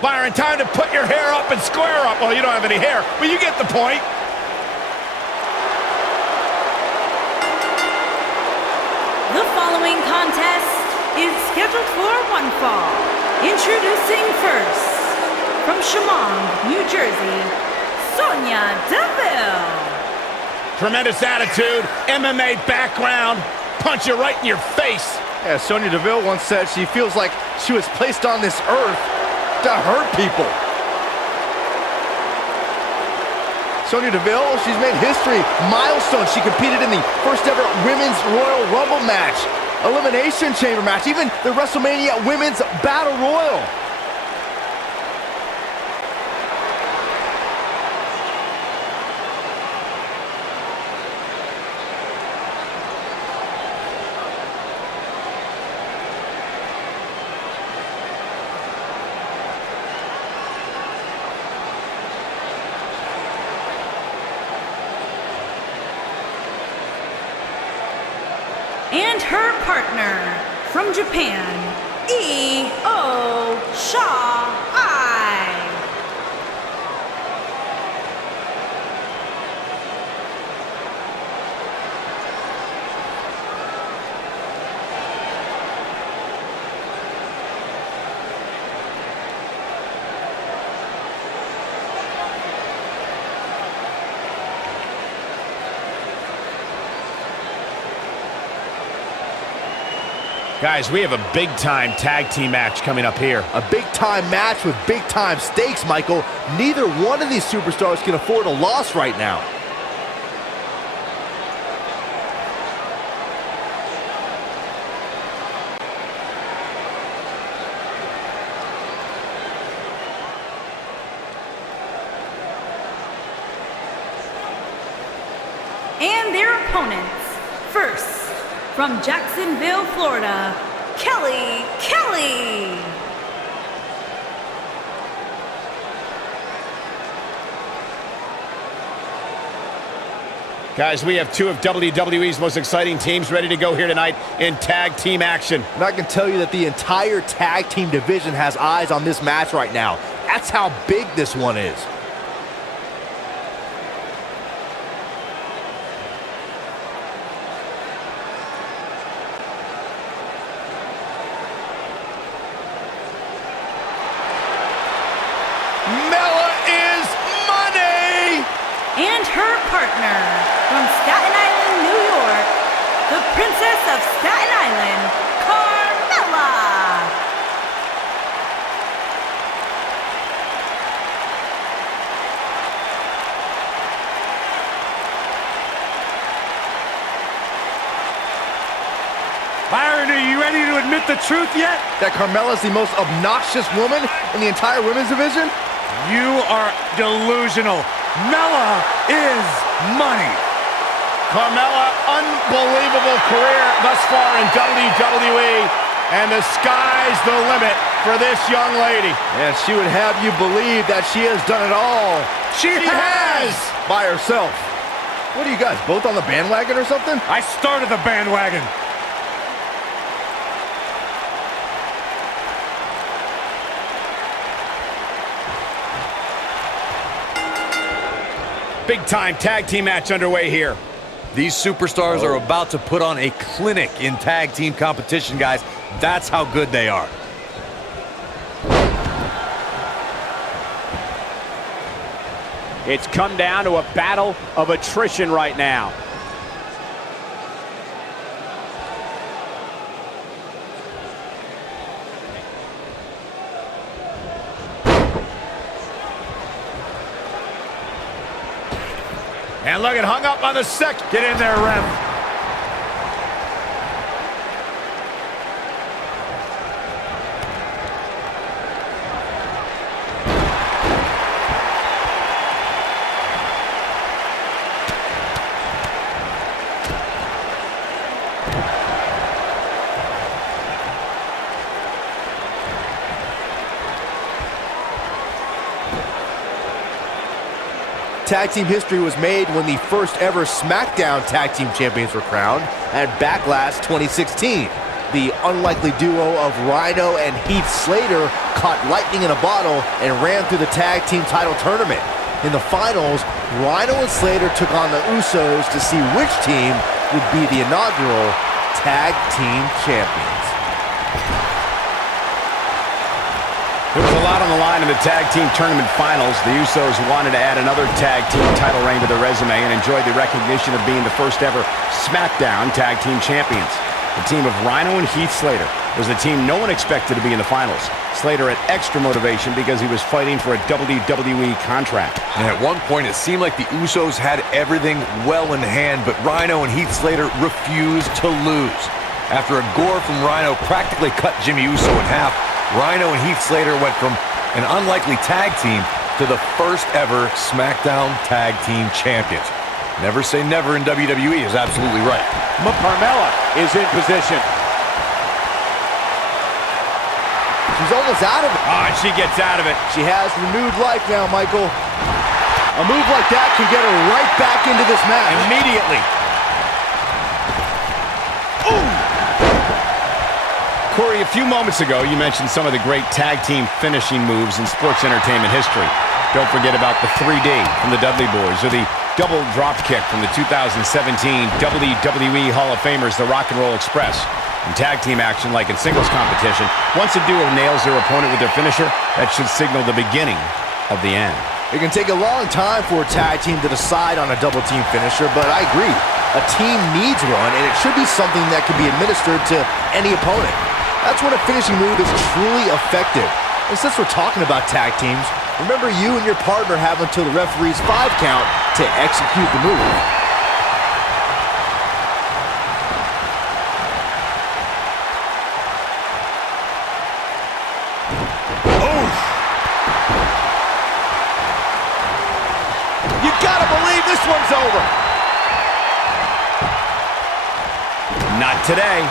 Byron, time to put your hair up and square up. Well, you don't have any hair, but you get the point. The following contest is scheduled for one fall. Introducing first, from Chemung, New Jersey, Sonya Deville. Tremendous attitude, MMA background, punch you right in your face. Yeah, Sonya Deville once said she feels like she was placed on this earth to hurt people. Sonya Deville, she's made history, milestone. She competed in the first ever Women's Royal Rumble match, Elimination Chamber match, even the WrestleMania Women's Battle Royal. And her partner, from Japan, Shirai. Guys, we have a big-time tag team match coming up here. A big-time match with big-time stakes, Michael. Neither one of these superstars can afford a loss right now. And their opponents, first, from Jacksonville, Florida, Kelly. Guys, we have two of WWE's most exciting teams ready to go here tonight in tag team action. And I can tell you that the entire tag team division has eyes on this match right now. That's how big this one is. And her partner, from Staten Island, New York, the Princess of Staten Island, Carmella. Byron, are you ready to admit the truth yet? That Carmella's the most obnoxious woman in the entire women's division? You are delusional. Mella is money. Carmella, unbelievable career thus far in WWE, and the sky's the limit for this young lady. And she would have you believe that she has done it all. She has! By herself. What are you guys, both on the bandwagon or something? I started the bandwagon. Big-time tag team match underway here. These superstars are about to put on a clinic in tag team competition, guys. That's how good they are. It's come down to a battle of attrition right now. And look, it hung up on the second. Get in there, ref. Tag team history was made when the first ever SmackDown Tag Team Champions were crowned at Backlash 2016. The unlikely duo of Rhino and Heath Slater caught lightning in a bottle and ran through the tag team title tournament. In the finals, Rhino and Slater took on the Usos to see which team would be the inaugural tag team champions. There was a lot on the line in the tag team tournament finals. The Usos wanted to add another tag team title reign to their resume and enjoyed the recognition of being the first ever SmackDown tag team champions. The team of Rhino and Heath Slater was the team no one expected to be in the finals. Slater had extra motivation because he was fighting for a WWE contract. And at one point, it seemed like the Usos had everything well in hand, but Rhino and Heath Slater refused to lose. After a gore from Rhino practically cut Jimmy Uso in half, Rhino and Heath Slater went from an unlikely tag team to the first ever SmackDown Tag Team Champions. Never say never in WWE is absolutely right. Carmella is in position. She's almost out of it. And she gets out of it. She has renewed life now, Michael. A move like that can get her right back into this match. Immediately. Corey, a few moments ago, you mentioned some of the great tag team finishing moves in sports entertainment history. Don't forget about the 3D from the Dudley Boys, or the double drop kick from the 2017 WWE Hall of Famers, the Rock and Roll Express. In tag team action, like in singles competition, once a duo nails their opponent with their finisher, that should signal the beginning of the end. It can take a long time for a tag team to decide on a double team finisher, but I agree. A team needs one, and it should be something that can be administered to any opponent. That's when a finishing move is truly effective. And since we're talking about tag teams, remember you and your partner have until the referee's 5 count to execute the move. You gotta believe this one's over. Not today.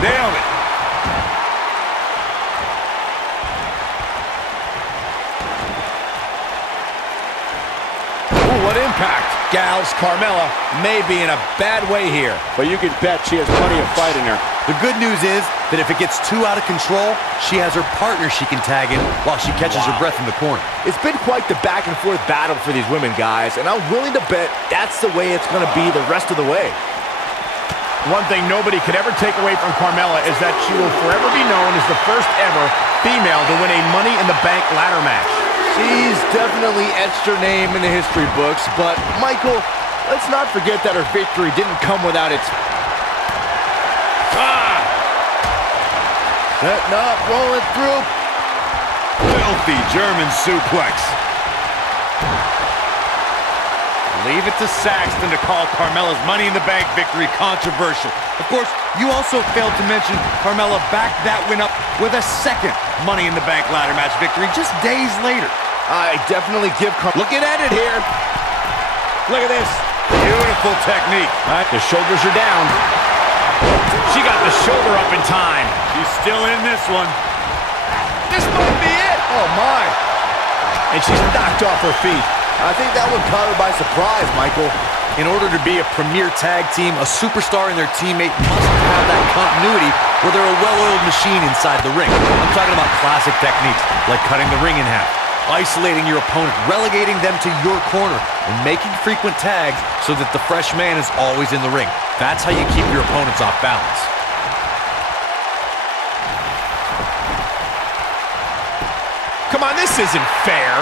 Nailed it. Ooh, what impact. Gals, Carmella may be in a bad way here, but you can bet she has plenty of fight in her. The good news is that if it gets too out of control, she has her partner she can tag in while she catches her breath in the corner. It's been quite the back and forth battle for these women, guys, and I'm willing to bet that's the way it's going to be the rest of the way. One thing nobody could ever take away from Carmella is that she will forever be known as the first ever female to win a Money in the Bank ladder match. She's definitely etched her name in the history books, but Michael, let's not forget that her victory didn't come without its... Setting up, rolling through. Filthy German suplex. Leave it to Saxton to call Carmella's Money in the Bank victory controversial. Of course, you also failed to mention Carmella backed that win up with a second Money in the Bank ladder match victory just days later. I definitely give Looking at it here. Look at this. Beautiful technique. All right, the shoulders are down. She got the shoulder up in time. She's still in this one. This might be it. Oh, my. And she's knocked off her feet. I think that one caught her by surprise, Michael. In order to be a premier tag team, a superstar and their teammate must have that continuity where they're a well-oiled machine inside the ring. I'm talking about classic techniques, like cutting the ring in half, isolating your opponent, relegating them to your corner, and making frequent tags so that the fresh man is always in the ring. That's how you keep your opponents off balance. Come on, this isn't fair.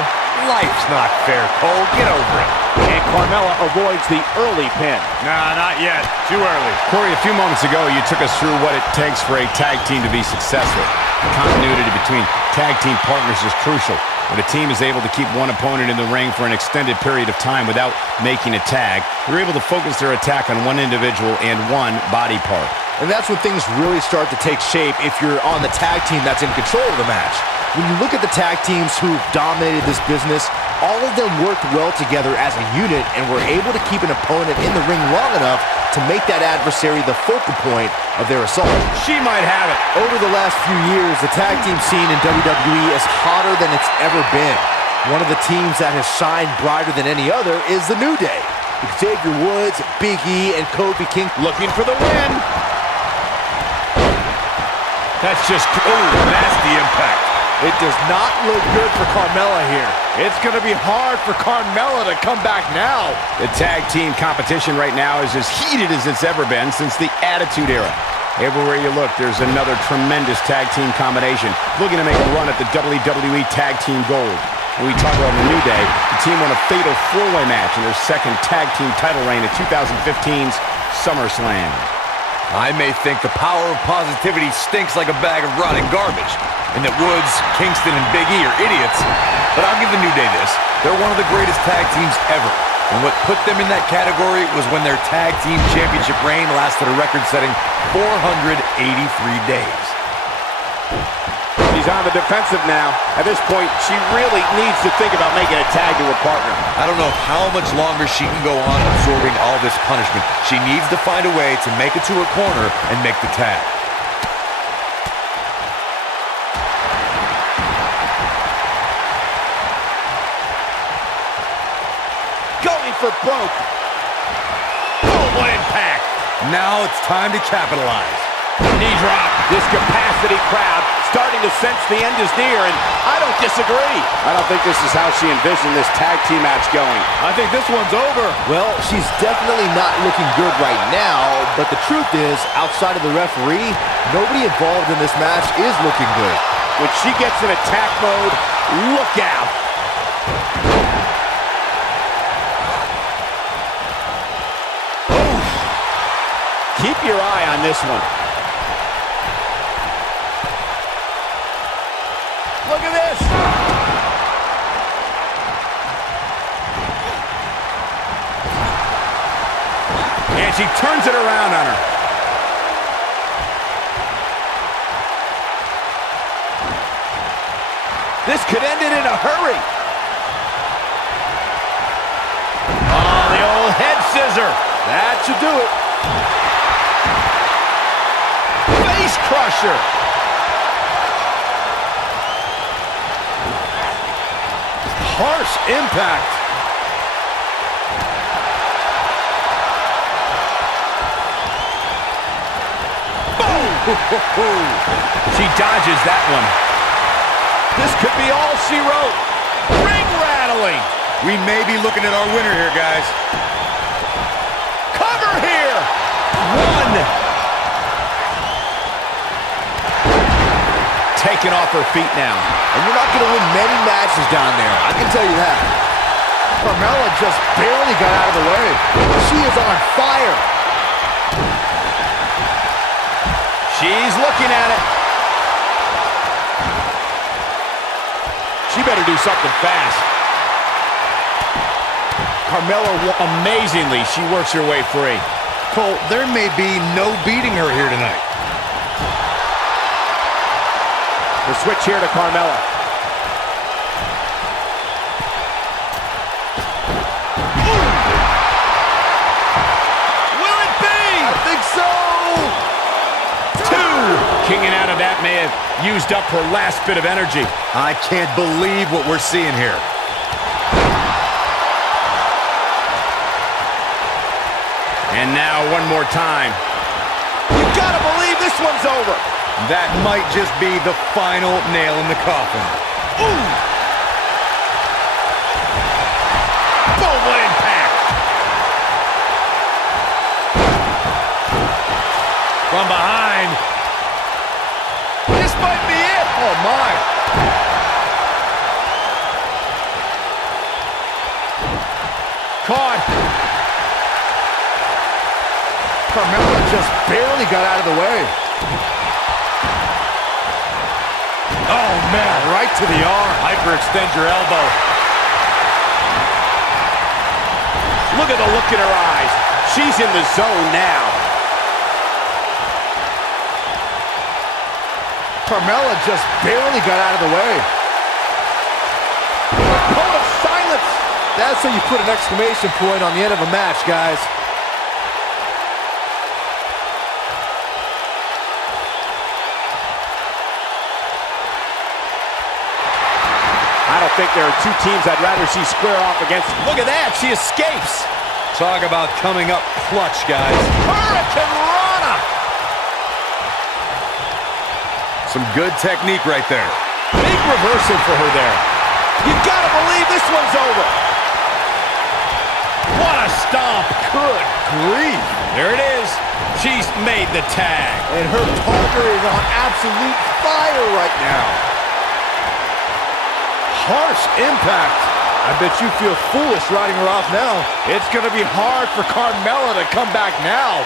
Life's not fair, Cole. Get over it. And Carmella avoids the early pin. Nah, not yet. Too early. Corey, a few moments ago, you took us through what it takes for a tag team to be successful. The continuity between tag team partners is crucial. When a team is able to keep one opponent in the ring for an extended period of time without making a tag, they're able to focus their attack on one individual and one body part. And that's when things really start to take shape if you're on the tag team that's in control of the match. When you look at the tag teams who've dominated this business, all of them worked well together as a unit and were able to keep an opponent in the ring long enough to make that adversary the focal point of their assault. She might have it. Over the last few years, the tag team scene in WWE is hotter than it's ever been. One of the teams that has shined brighter than any other is the New Day. Xavier Woods, Big E, and Kofi King Looking for the win. That's just, nasty impact. It does not look good for Carmella here. It's going to be hard for Carmella to come back now. The tag team competition right now is as heated as it's ever been since the Attitude Era. Everywhere you look, there's another tremendous tag team combination looking to make a run at the WWE Tag Team Gold. When we talk about the New Day, the team won a fatal four-way match in their second tag team title reign at 2015's SummerSlam. I may think the power of positivity stinks like a bag of rotting garbage, and that Woods, Kingston, and Big E are idiots, but I'll give the New Day this. They're one of the greatest tag teams ever, and what put them in that category was when their tag team championship reign lasted a record-setting 483 days. She's on the defensive now. At this point, she really needs to think about making a tag to her partner. I don't know how much longer she can go on absorbing all this punishment. She needs to find a way to make it to her corner and make the tag. Going for broke. Oh, what impact. Now it's time to capitalize. Knee drop. This capacity crowd starting to sense the end is near, and I don't disagree. I don't think this is how she envisioned this tag team match going. I think this one's over. Well, she's definitely not looking good right now, but the truth is, outside of the referee, nobody involved in this match is looking good. When she gets in attack mode, look out. Oof. Keep your eye on this one. Look at this! And she turns it around on her. This could end it in a hurry. Oh, the old head scissor. That should do it. Face crusher. Harsh impact. Boom! She dodges that one. This could be all she wrote. Ring rattling. We may be looking at our winner here, guys. Cover here. One. Taken off her feet now. And you're not going to win many matches down there, I can tell you that. Carmella just barely got out of the way. She is on fire. She's looking at it. She better do something fast. Carmella, amazingly, she works her way free. Cole, there may be no beating her here tonight. The switch here to Carmella. Ooh. Will it be? I think so. Two. Kicking out of that may have used up her last bit of energy. I can't believe what we're seeing here. And now one more time. You gotta believe this one's over. That might just be the final nail in the coffin. Ooh! Boom, what impact! From behind. This might be it. Oh, my. Caught. Carmella just barely got out of the way. Oh, man, right to the arm. Hyperextend your elbow. Look at the look in her eyes. She's in the zone now. Carmella just barely got out of the way. A cone of silence. That's how you put an exclamation point on the end of a match, guys. I don't think there are two teams I'd rather see square off against. Look at that, she escapes. Talk about coming up clutch, guys. Hurricane Rana! Some good technique right there. Big reversal for her there. You gotta believe this one's over. What a stomp. Good grief. There it is. She's made the tag. And her partner is on absolute fire right now. Harsh impact. I bet you feel foolish riding her off now. It's gonna be hard for Carmella to come back now.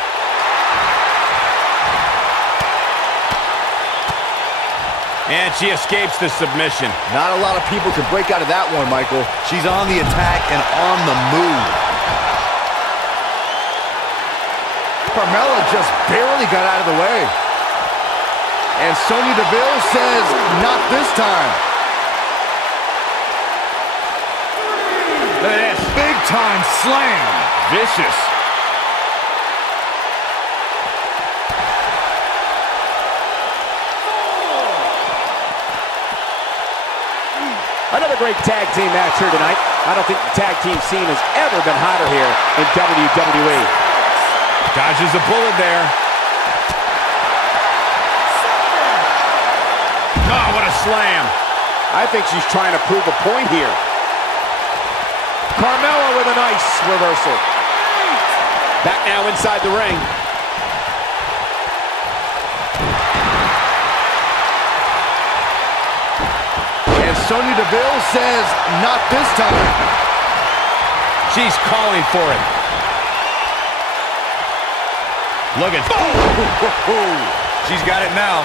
And she escapes the submission. Not a lot of people can break out of that one, Michael. She's on the attack and on the move. Carmella just barely got out of the way. And Sonya Deville says, not this time. Look at this. Big time slam. Vicious. Another great tag team match here tonight. I don't think the tag team scene has ever been hotter here in WWE. Dodges a bullet there. Oh, what a slam. I think she's trying to prove a point here. Carmella with a nice reversal. Back now inside the ring. And Sonya Deville says, not this time. She's calling for it. Look at... Oh! She's got it now.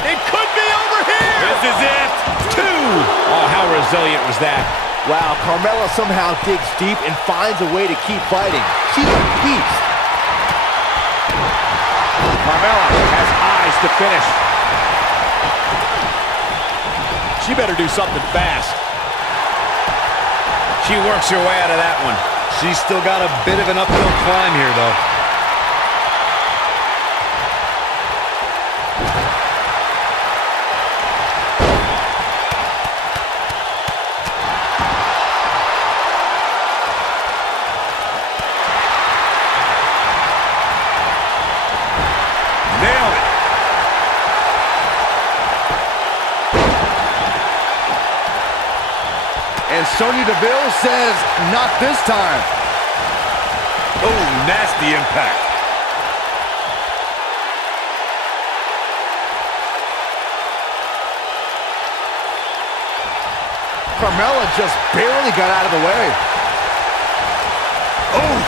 It could be over here. This is it. 2. Oh, how resilient was that? Wow, Carmella somehow digs deep and finds a way to keep fighting. She's a beast. Carmella has eyes to finish. She better do something fast. She works her way out of that one. She's still got a bit of an uphill climb here, though. Nailed it. And Sonya Deville says, not this time. Oh, nasty impact. Carmella just barely got out of the way. Oh!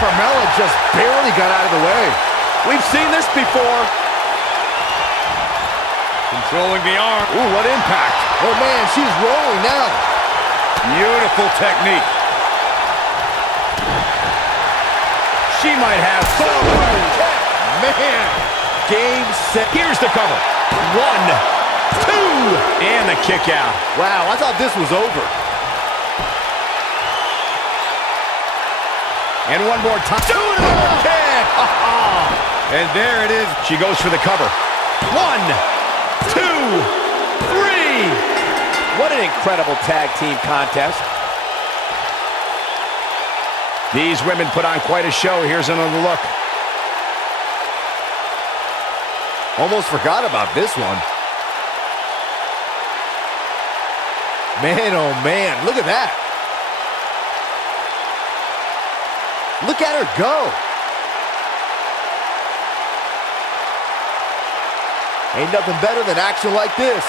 Carmella just barely got out of the way. We've seen this before. Controlling the arm. Ooh, what impact. Oh, man, she's rolling now. Beautiful technique. She might have some. Man. Game, set. Here's the cover. 1, 2, and the kick out. Wow, I thought this was over. And one more time. Kick. And there it is. She goes for the cover. 1, 2, 3. What an incredible tag team contest. These women put on quite a show. Here's another look. Almost forgot about this one. Man, oh man, look at that. Look at her go. Ain't nothing better than action like this.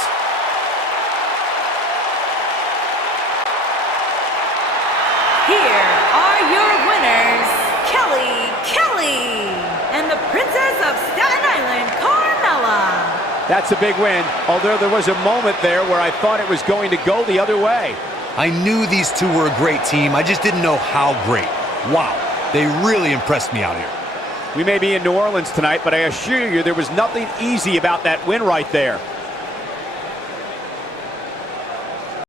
Here are your winners, Kelly, and the Princess of Staten Island, Carmella. That's a big win, although there was a moment there where I thought it was going to go the other way. I knew these two were a great team. I just didn't know how great. Wow, they really impressed me out here. We may be in New Orleans tonight, but I assure you there was nothing easy about that win right there.